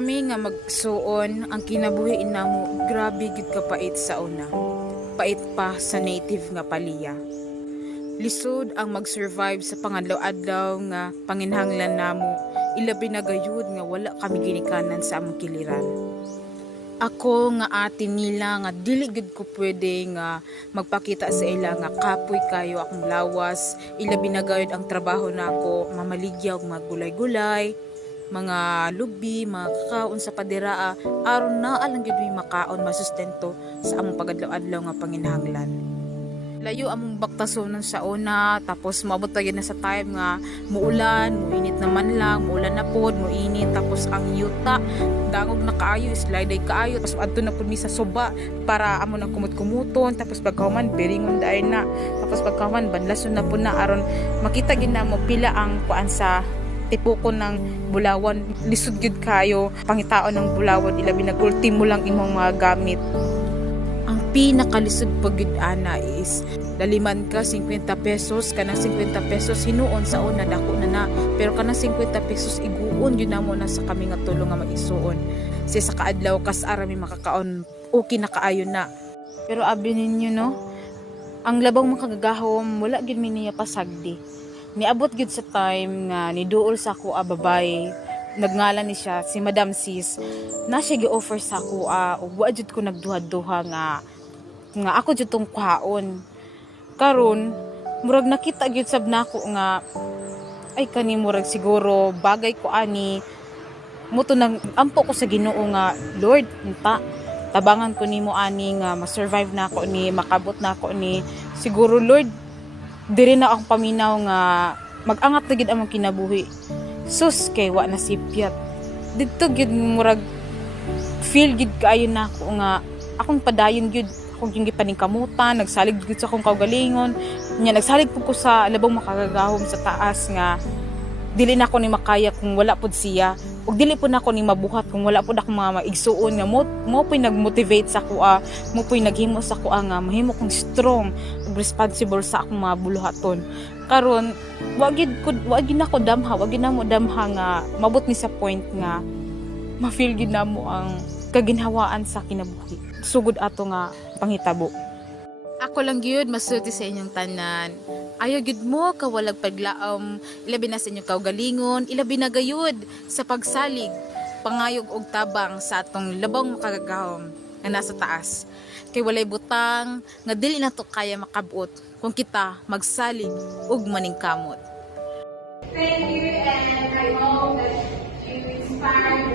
kami nga magsuon ang kinabuhi namo, grabe gid ka pait sa una. Pait pa sa native nga palya. Lisod ang mag-survive sa pangadlaw-adlaw nga panginhanglan namo. Ilabi na gayud nga wala kami ginikanan sa among kiliran. Ako nga ate nila nga dili gid ko pwede nga magpakita sa ila nga kapoy kayo akong lawas. Ilabi na gayud ang trabaho nako, mamaligyaw magulay-gulay, mga lubi, mga kakaon sa padiraa, aron na alang gid mi makaon masustento sa among pagadlaw-adlaw nga panginhanglan. Layo among baktasonon sa una, tapos maabot pa na sa time nga muulan, muinit naman lang, muulan na pod, muinit, tapos ang yuta, dangog na kaayo, slide ay kaayo, tapos adto na pod mi sa suba para amo nang kumut-kumuton, tapos pagkahuman beringon daay na, tapos pagkahuman banlason na pod na aron makita gid na mo pila ang kuan sa tipukon ng bulawan, lisod gid kayo pangitaon ng bulawan, ilabi nag-ultimo lang imong mga gamit. Ang pinakalisod pag gid ana is laliman ka 50 pesos, kanang 50 pesos hinuon sa una dako na pero kanang 50 pesos iguon yun na mo na sa kami nga tulo nga mag-isuon sa kaadlaw kas ara mi makakaon okay na kaayo na. Pero abi ninyo no, ang labang makagagahom wala gid mi niya pasagdi. Niabot gid sa time nga niduol sa ako babae, nagngalan ni siya si Madam Sis, na siya gi-offer sa ako ug wa jud ko nagduha-duha nga ako jud tong kwaon. Karon murag nakita gyud sab nako nga ay kani murag siguro bagay ko ani muto nang ampo ko sa Ginoo nga Lord unta tabangan ko nimo ani nga ma-survive na ako ni makabot na ako ni siguro Lord diri na akong paminaw nga mag-angat na gid among kinabuhi. Sus kay wa na sipyat didto gid murag feel gid kaayo na ako nga akong padayon gid akong yung gipaningkamutan, nagsalig gid sa akong kaugalingon nya nagsalig pud ko sa labang makagagahom sa taas nga dili na ako ni makaya kung wala pud siya ug dili pud nako ni mabuhat kung wala pud ako mga maigsuon nga mo po'y nagmotivate sa ako mo po'y naghimo sa ako nga mahimo kong strong ug responsible sa akong mga buluhaton. Karon wa gid nako damha, wa gid namo damha nga mabot ni sa point nga ma-feel gid namo ang kaginhawaan sa kinabuhi sugod ato nga panghitabo. Ako lang gyud masulti sa inyong tanan. Ayaw gid mo kawalag paglaom, ilabi na sa inyong kaugalingon, ilabi na gayud sa pagsalig, pangayog og tabang sa atong labang makagagahom nga nasa taas. Kay walay butang nga dili na to kaya makabot kung kita magsalig ug maningkamot. Thank you, and I hope that you inspire